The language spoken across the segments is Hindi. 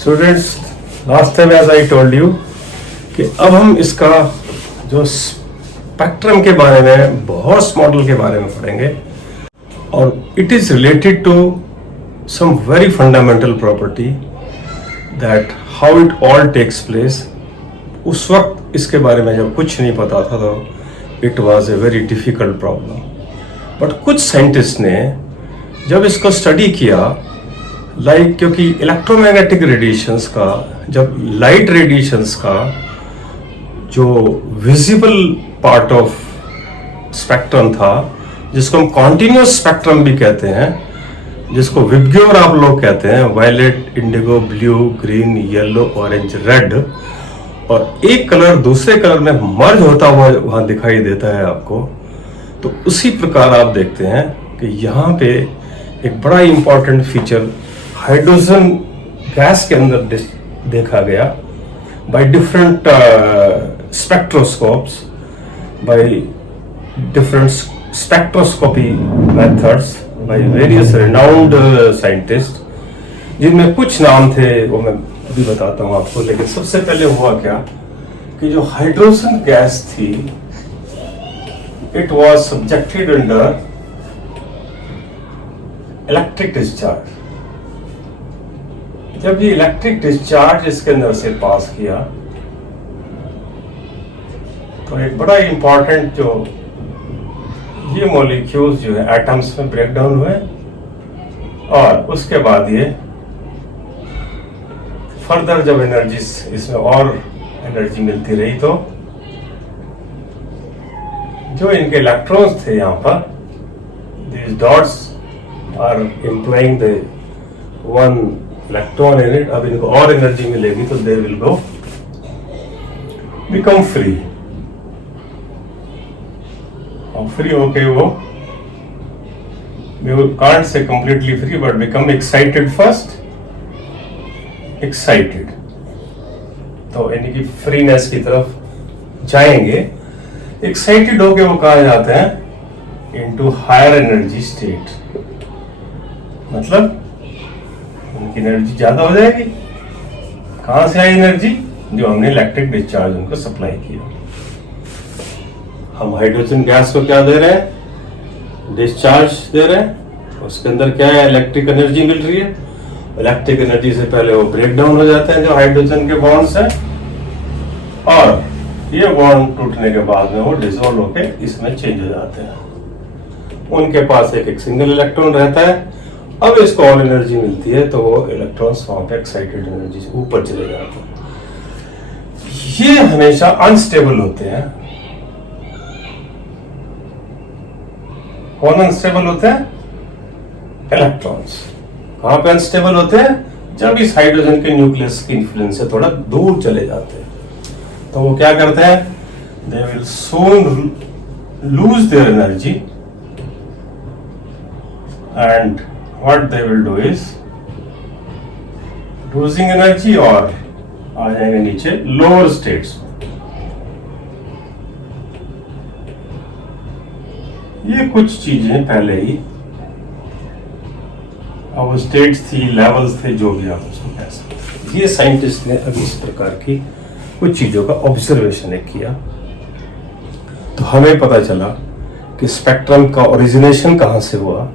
Students, last time as I told you कि अब हम इसका जो स्पेक्ट्रम के बारे में, बॉस मॉडल के बारे में पढ़ेंगे और it is related to some very fundamental property that how it all takes place. उस वक्त इसके बारे में जब कुछ नहीं पता था तो it was a very difficult problem, but कुछ साइंटिस्ट ने जब इसको स्टडी किया, क्योंकि इलेक्ट्रोमैग्नेटिक रेडिएशंस का, जब लाइट रेडिएशंस का जो विजिबल पार्ट ऑफ स्पेक्ट्रम था, जिसको हम कॉन्टिन्यूस स्पेक्ट्रम भी कहते हैं, जिसको विबग्योर आप लोग कहते हैं, violet, indigo, blue, green, yellow, orange, red, और एक कलर दूसरे कलर में मर्ज होता हुआ वहां दिखाई देता है आपको, तो उसी प्रकार आप देखते हैं कि यहाँ पे एक बड़ा इंपॉर्टेंट फीचर हाइड्रोजन गैस के अंदर देखा गया by different spectroscopes, by different spectroscopy methods, by various renowned scientist, जिनमें कुछ नाम थे वो मैं अभी बताता हूँ आपको। लेकिन सबसे पहले हुआ क्या कि जो हाइड्रोजन गैस थी, it was subjected under electric discharge. जब ये इलेक्ट्रिक डिस्चार्ज इसके अंदर से पास किया तो एक बड़ा इंपॉर्टेंट जो ये मॉलिक्यूल्स जो है एटम्स में ब्रेक डाउन हुए, और उसके बाद ये फर्दर जब एनर्जी, इसमें और एनर्जी मिलती रही, तो जो इनके इलेक्ट्रॉन्स थे यहाँ पर, these dots are implying the one electron in it, अब इनको और एनर्जी मिलेगी तो they will go become free, और फ्री होके वो can't say completely free but become excited first, excited, तो यानी कि फ्रीनेस की तरफ जाएंगे। एक्साइटेड होके वो कहा जाते हैं इनटू हायर एनर्जी स्टेट, मतलब उनकी एनर्जी ज्यादा हो जाएगी। कहां से आई एनर्जी? जो हमने इलेक्ट्रिक डिस्चार्ज उनको सप्लाई किया। हम हाइड्रोजन गैस को क्या दे रहे हैं? डिस्चार्ज दे रहे हैं, उसके अंदर क्या है? इलेक्ट्रिक एनर्जी मिल रही है। इलेक्ट्रिक एनर्जी से पहले वो ब्रेक डाउन हो जाते हैं जो हाइड्रोजन के बॉन्ड्स हैं, और ये बॉन्ड टूटने के बाद में वो डिसॉल्व होके इसमें चेंज हो जाते हैं। उनके पास एक सिंगल इलेक्ट्रॉन रहता है। अब इसको और एनर्जी मिलती है तो वो इलेक्ट्रॉन्स वहां पे एक्साइटेड एनर्जी से ऊपर चले जाते हैं। ये हमेशा अनस्टेबल होते हैं। कौन अनस्टेबल होते हैं? इलेक्ट्रॉन्स। कहां पे अनस्टेबल होते हैं? जब इस हाइड्रोजन के न्यूक्लियस के इन्फ्लुएंस से थोड़ा दूर चले जाते हैं, तो वो क्या करते हैं? They will soon lose their energy, and what they will do is losing energy और आ जाएंगे नीचे लोअर स्टेट्स। ये कुछ चीजें पहले ही, अब स्टेट्स थी, लेवल्स थे, जो भी आप उसको कह सकते। ये साइंटिस्ट ने अभी इस प्रकार की कुछ चीजों का ऑब्जर्वेशन किया, तो हमें पता चला कि स्पेक्ट्रम का ओरिजिनेशन कहाँ से हुआ।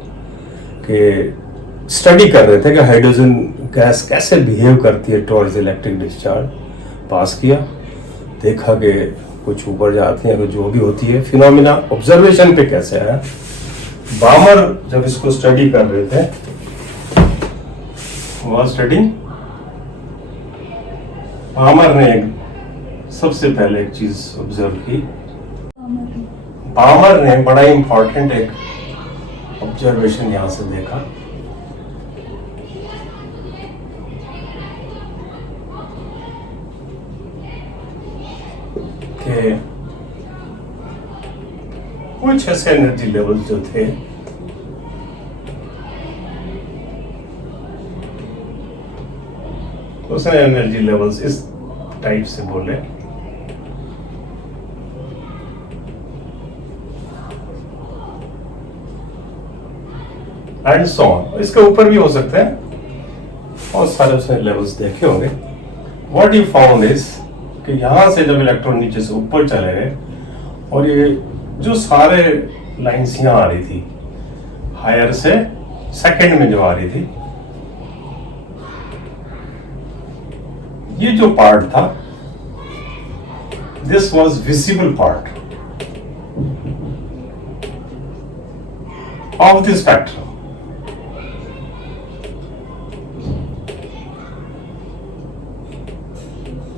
कि स्टडी कर रहे थे कि हाइड्रोजन गैस कैसे बिहेव करती है टुवर्ड्स इलेक्ट्रिक डिस्चार्ज। पास किया, देखा कि कुछ ऊपर जाती है, जो भी होती है फिनोमिना ऑब्जर्वेशन पे कैसे आया। बामर जब इसको स्टडी कर रहे थे, वो स्टडी बामर ने सबसे पहले एक चीज ऑब्जर्व की। बामर ने बड़ा इंपॉर्टेंट एक ऑब्जर्वेशन यहां से देखा कि कुछ ऐसे एनर्जी लेवल जो थे, उसने एनर्जी लेवल्स इस टाइप से बोले। And so on. इसके ऊपर भी हो सकते हैं, और सारे उसने लेवल्स देखे होंगे। व्हाट यू फाउंड इज कि यहाँ से जब इलेक्ट्रॉन नीचे से ऊपर चले गए और ये जो सारे लाइंस यहाँ आ रही थी, हायर से सेकंड में जो आ रही थी, ये जो पार्ट था, this was visible part of the spectrum.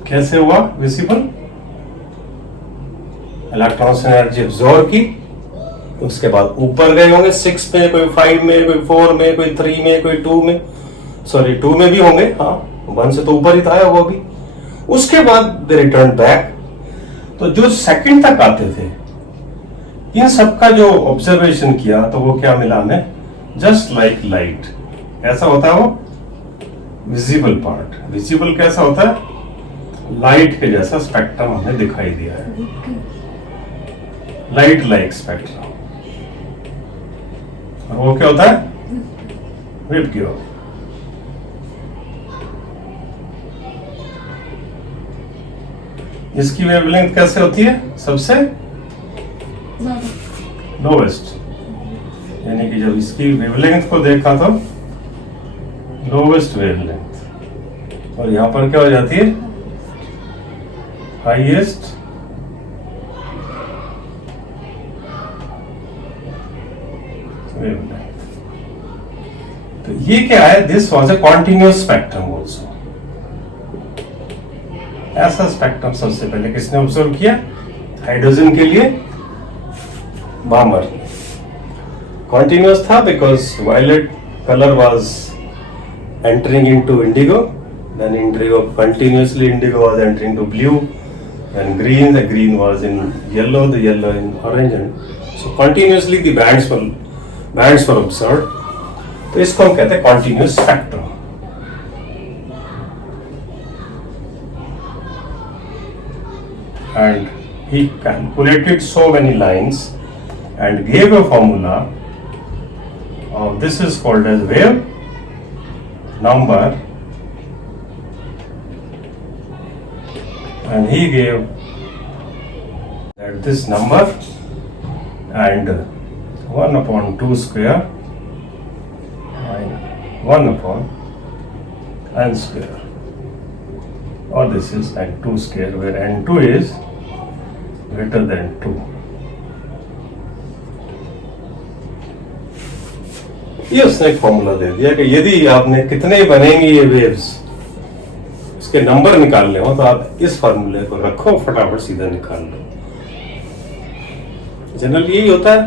कैसे हुआ विजिबल? इलेक्ट्रॉन्स ने एनर्जी एब्जॉर्ब की, उसके बाद ऊपर गए होंगे 6 में, कोई 5 में, कोई 4 में, कोई 3 में, कोई 2 में, सॉरी 2 में भी होंगे, हाँ 1 से तो ऊपर ही था वो भी। उसके बाद दे रिटर्न बैक। तो जो सेकंड तक आते थे, इन सबका जो ऑब्जर्वेशन किया तो वो क्या मिला हमें? Just like light. कैसा होता है वो? Visible part. विजिबल कैसा होता है? लाइट के जैसा स्पेक्ट्रम हमें दिखाई दिया है, लाइट लाइक स्पेक्ट्रम। और वो क्या होता है? विबग्योर। इसकी वेवलेंथ कैसे होती है? सबसे लोवेस्ट, यानी कि जब इसकी वेवलेंथ को देखा तो लोवेस्ट वेवलेंथ, और यहां पर क्या हो जाती है? Highest wavelength. तो ये क्या है? This was a continuous spectrum also. ऐसा स्पेक्ट्रम सबसे पहले किसने ऑब्जर्व किया? हाइड्रोजन के लिए बामर। कॉन्टिन्यूअस था because violet colour was entering into indigo, then indigo continuously indigo was entering to blue, and green, the green was in yellow, the yellow in orange, and so continuously the bands were observed. तो इसको हम कहते हैं continuous spectrum. And he calculated so many lines and gave a formula of this is called as wave number. And he gave that this number and 1 upon 2 square and 1 upon n square, or this is n2 square, where n2 is greater than 2. ये उसने एक फॉर्मूला दे दिया कि यदि आपने कितने बनेंगे ये वेव्स, इसके नंबर निकालने हो तो आप इस फॉर्मूले को रखो, फटाफट सीधा निकाल लो। जनरल यही होता है,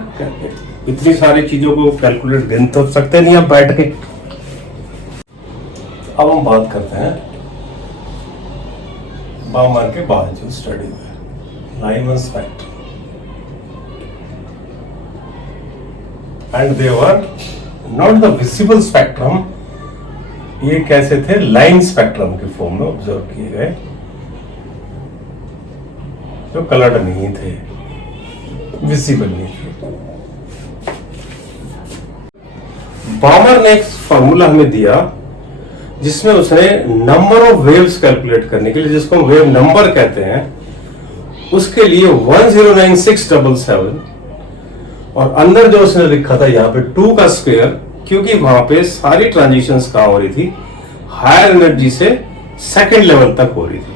इतनी सारी चीजों को कैलकुलेट गिन तो सकते नहीं आप बैठ के। अब हम बात करते हैं बामर के बाद जो स्टडी हुई, Lyman spectrum, and they were not the visible spectrum. ये कैसे थे? लाइन स्पेक्ट्रम के फॉर्म में ऑब्जर्व किए गए, जो कलर्ड नहीं थे, विजिबल नहीं थे। बामर ने एक फॉर्मूला हमें दिया जिसमें उसने नंबर ऑफ वेव्स कैलकुलेट करने के लिए, जिसको हम वेव नंबर कहते हैं, उसके लिए 109677, और अंदर जो उसने लिखा था यहाँ पे 2 का स्क्वायर, क्योंकि वहां पे सारी ट्रांजिशंस कहां हो रही थी? हायर एनर्जी से सेकंड लेवल तक हो रही थी।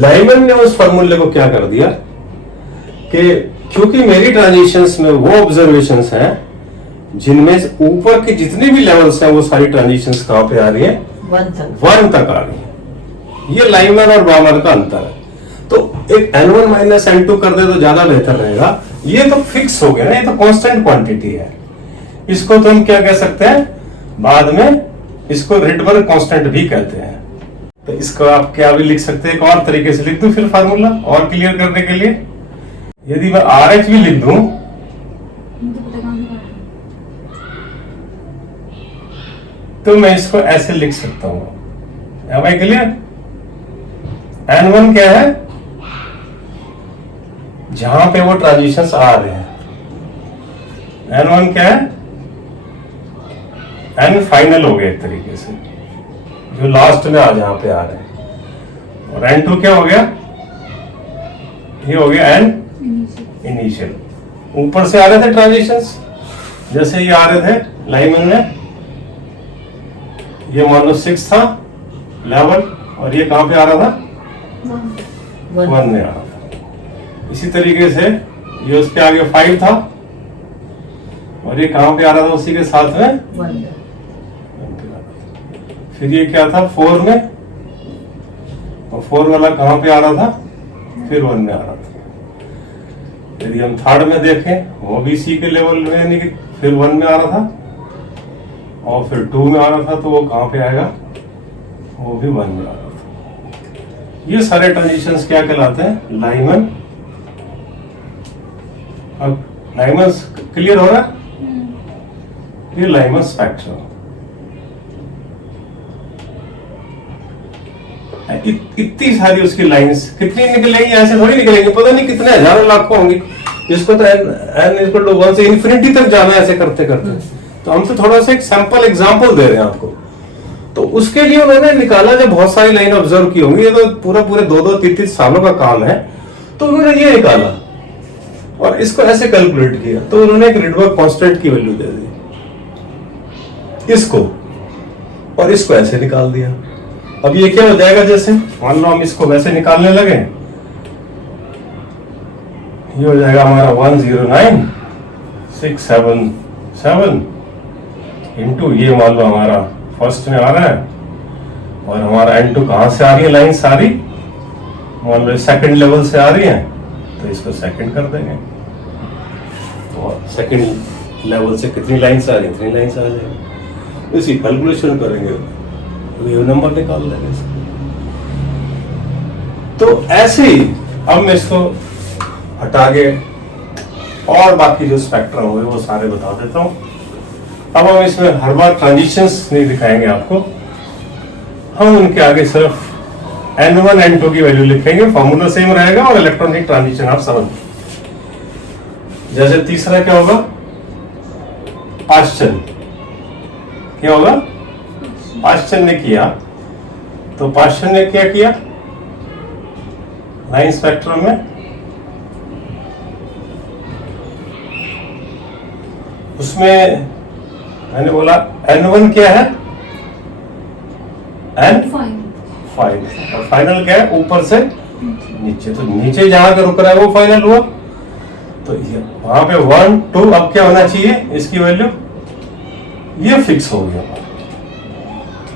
लाइमन ने उस फॉर्मूले को क्या कर दिया कि क्योंकि मेरी ट्रांजिशंस में वो ऑब्जर्वेशंस हैं जिनमें ऊपर के जितने भी लेवल्स हैं वो सारी ट्रांजिशंस कहां पे आ रही है? 1 तक आ रही है। ये लाइमन और बामर का अंतर है। तो एक n1 माइनस n2 कर दे तो ज्यादा बेहतर रहेगा। ये तो फिक्स हो गया ना, ये तो कांस्टेंट क्वांटिटी है। इसको तो हम क्या कह सकते हैं? बाद में इसको रिडबर्ग कांस्टेंट भी कहते हैं। तो इसको आप क्या भी लिख सकते हैं, एक और तरीके से लिख दूं फिर फार्मूला और क्लियर करने के लिए। यदि मैं RH भी लिख दूं तो मैं इसको ऐसे लिख सकता हूं। Am I clear? N1 क्या है? जहां पे वो ट्रांजिशंस आ रहे हैं। N1 क्या है? N फाइनल हो गया एक तरीके से। जो लास्ट में आज यहाँ पे आ रहे हैं। और N2 क्या हो गया, ये हो गया N इनिशियल। ऊपर से आ रहे थे ट्रांजिशंस, जैसे ये आ रहे थे लाइमन में, ये मान लो 6 था लेवल, और ये कहां पे आ रहा था, 1 में आ रहा था। इसी तरीके से ये उसके आगे 5 था, और ये कहां पे आ रहा था, उसी के साथ में 1। फिर ये क्या था 4 में, और 4 वाला कहां पे आ रहा था, फिर 1 में आ रहा था। यदि हम थर्ड में देखें, वो भी सी के लेवल में, यानी कि फिर 1 में आ रहा था, और फिर 2 में आ रहा था, तो वो कहां पे आएगा, वो भी 1 में आ रहा था। ये सारे ट्रांजिशंस क्या कहलाते हैं, लाइमन। अब लाइमन क्लियर हो रहा है, ये लाइमन स्पेक्ट्रम। इतनी सारी उसकी लाइंस कितनी निकलेंगी, ऐसे थोड़ी निकलेंगी, पता नहीं कितने हजारों लाखों होंगी। इसको तो n=1 से इन्फिनिटी तक जाना है ऐसे करते करते। तो हम तो थोड़ा सा एक सैंपल एग्जांपल दे रहे हैं आपको। तो उसके लिए उन्होंने निकाला, जब बहुत सारी लाइन ऑब्जर्व की होंगी, ये तो पूरे 2-3 सालों का काम है, तो उन्होंने ये निकाला और इसको ऐसे कैलकुलेट किया। तो उन्होंने एक रिडबर्ग कांस्टेंट की वैल्यू दे दी इसको, और इसको ऐसे निकाल दिया। अब ये क्या हो जाएगा, जैसे मान लो हम इसको वैसे निकालने लगे, ये हो जाएगा हमारा 109,677 इंटू, ये मान लो हमारा फर्स्ट में आ रहा है, और हमारा N2 कहां से आ रही है, लाइन सारी मान लो सेकंड लेवल से आ रही है, तो इसको सेकंड कर देंगे, और सेकंड लेवल से कितनी लाइन्स आ रही है, 3 लाइन्स आ जाएंगी। इसी कैलकुलेशन करेंगे, वेव नंबर निकाल लेंगे इसको। तो ऐसे ही अब मैं इसको हटा के और बाकी जो स्पेक्ट्रम हुए वो सारे बता देता हूं। अब हम इसमें हर बार ट्रांजिशंस नहीं दिखाएंगे आपको, हम उनके आगे सिर्फ N1 N2 की वैल्यू लिखेंगे, फॉर्मूला सेम रहेगा और इलेक्ट्रॉनिक ट्रांजिशन आप समझ। जैसे तीसरा क्या होगा, पाश्चन। क्या होगा, पाश्चन ने किया, तो पाश्चन ने क्या किया, लाइन स्पेक्ट्रम में उसमें मैंने बोला N1 क्या है, फाइनल, और फाइनल क्या है, ऊपर से नीचे। तो नीचे जहां रुक रहा है वो फाइनल हुआ, तो वहां पे 1 2 अब क्या होना चाहिए, इसकी वैल्यू ये फिक्स हो गया।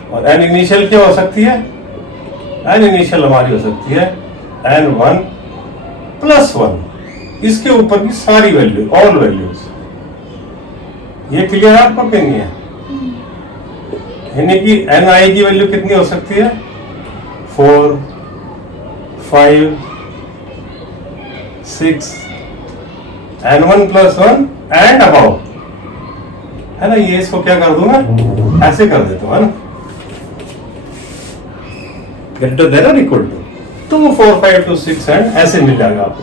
और N इनिशियल क्या हो सकती है, N इनिशियल हमारी हो सकती है N1 + 1, इसके ऊपर की सारी वैल्यू, ऑल वैल्यूज। ये क्लियर है आपको कि नहीं है, यानी कि Ni की वैल्यू कितनी हो सकती है, 4 5 6, N1 + 1 एंड अबाउ, है ना। ये इसको क्या कर दूं मैं, ऐसे कर देता हूं, है ना, ग्रेटर देन और इक्वल टू, तो 4 5 2 6 एंड ऐसे मिल जाएगा आपको।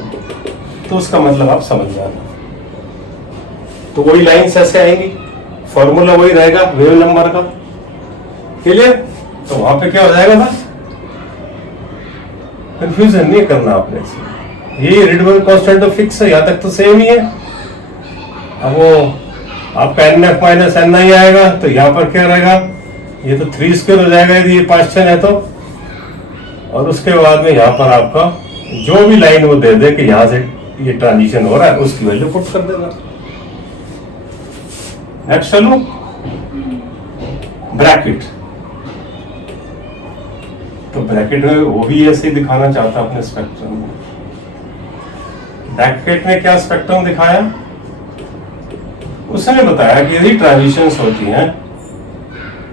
तो उसका मतलब आप समझ जाना। तो वही लाइंस ऐसे आएंगी, फॉर्मूला वही रहेगा वेव नंबर का, क्लियर। तो वहां पे क्या हो जाएगा, बस कंफ्यूजन नहीं करना आपने से। ये रिडबर्ग कांस्टेंट तो फिक्स है, यहां तक तो सेम ही है। अब वो आपका NF - Ni आएगा, तो यहाँ पर क्या रहेगा, ये तो 3² हो जाएगा यदि ये पाश्चन है तो। और उसके बाद में यहाँ पर आपका जो भी लाइन वो दे दे कि यहाँ से ये ट्रांजिशन हो रहा है, उसकी वैल्यू पुट कर देगा। नेक्स्ट चलो, ब्रैकेट। तो ब्रैकेट में वो भी ऐसे ही दिखाना चाहता अपने स्पेक्ट्रम में। ब्रैकेट में क्या स्पेक्ट्रम दिखाया, उसने बताया कि यदि ट्रांजिशंस होती हैं,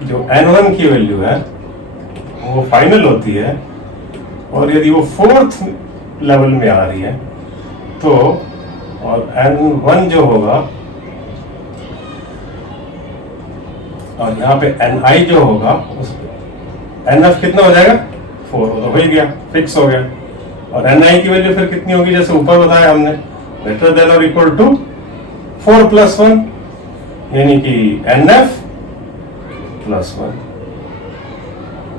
जो N1 की वैल्यू है वो फाइनल होती है, और यदि वो 4th लेवल में आ रही है, तो और N1 जो होगा, और यहाँ पे Ni जो होगा, उस NF कितना हो जाएगा, 4, तो हो ही गया, फिक्स हो गया। और Ni की वैल्यू फिर कितनी होगी, जैसे ऊपर बताया हमने, ग्रेटर देन और इक्वल टू 4 + 1, यानी कि NF + 1।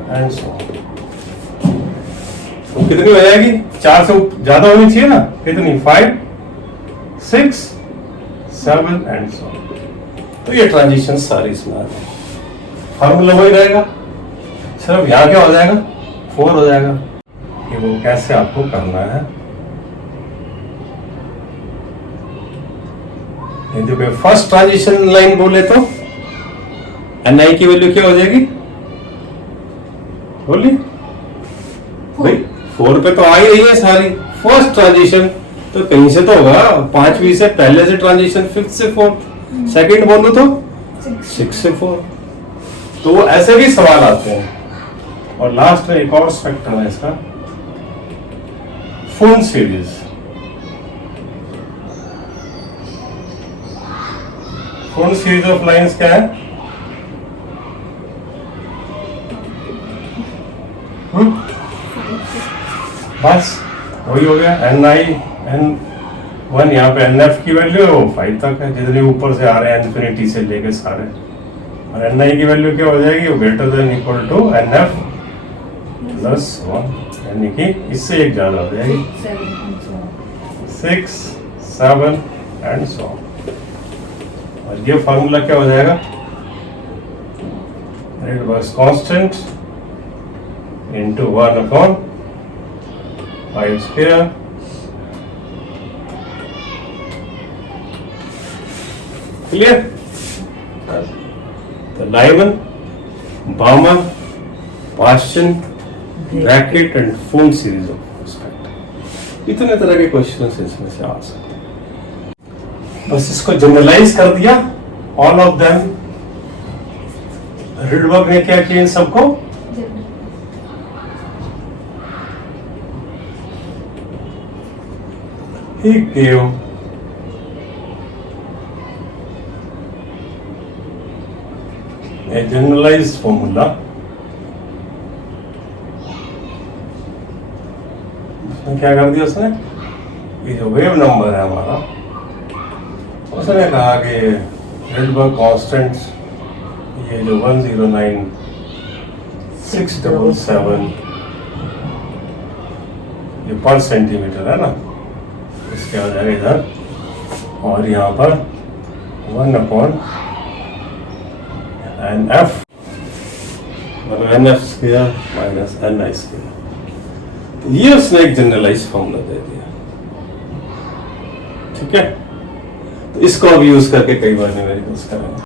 एंड सो तो कितनी हो जाएगी? 4 से ज्यादा होनी चाहिए ना, कितनी? 5, 6, 7 एंड सो। तो ये ट्रांजिशन सारी इसमें आ जाएगी, फार्मूला वही रहेगा, सिर्फ यहाँ क्या हो जाएगा? 4 हो जाएगा। कि वो कैसे आपको करना है। यदि फर्स्ट ट्रांजिशन लाइन बोले तो NI की वैल्यू क्या हो जाएगी? बोलिए भाई, 4 पे तो आ ही रही है सारी फर्स्ट ट्रांजिशन, तो कहीं से तो होगा। 5वीं से पहले से ट्रांजिशन, 5th से 4th, सेकंड बोलो तो 6 से 4। तो वो ऐसे भी सवाल आते हैं। और लास्ट में एक और स्पेक्ट्रम है इसका, full series. Full series of lines क्या है? बस वही हो गया। N1 यहाँ पे NF की वैल्यू 5 तक है, जितने ऊपर से आ रहे हैं इन्फिनिटी से लेके सारे। और NI की वैल्यू क्या हो जाएगी? वो greater than equal to NF plus 1, यानी कि इससे एक ज्यादा हो जाएगी, 6, 7 एंड सो। और ये फॉर्मूला क्या हो जाएगा? Rydberg constant into 1/5 square clear? The Lyman, Balmer, Paschen, bracket and full series of spectrum. इतने तरह के क्वेश्चन इसमें से आ सकते हैं। बस इसको जनरलाइज कर दिया, ऑल ऑफ देम। रिडबर्ग ने क्या किया? इन सबको he gave a generalized formula क्या कर दिया उसने? ये जो वेव नंबर है हमारा, उसने कहा कि रिडबर्ग कांस्टेंट, ये जो 109,677 ये पर सेंटीमीटर है ना, इसके आ जाएगा इधर, और यहाँ पर 1/NF मतलब NF square minus NI square. ये उसने एक जनरलाइज फॉर्मूला दे दिया, ठीक है। तो इसको अब यूज करके कई बार न्यूमेरिकल्स करेंगे।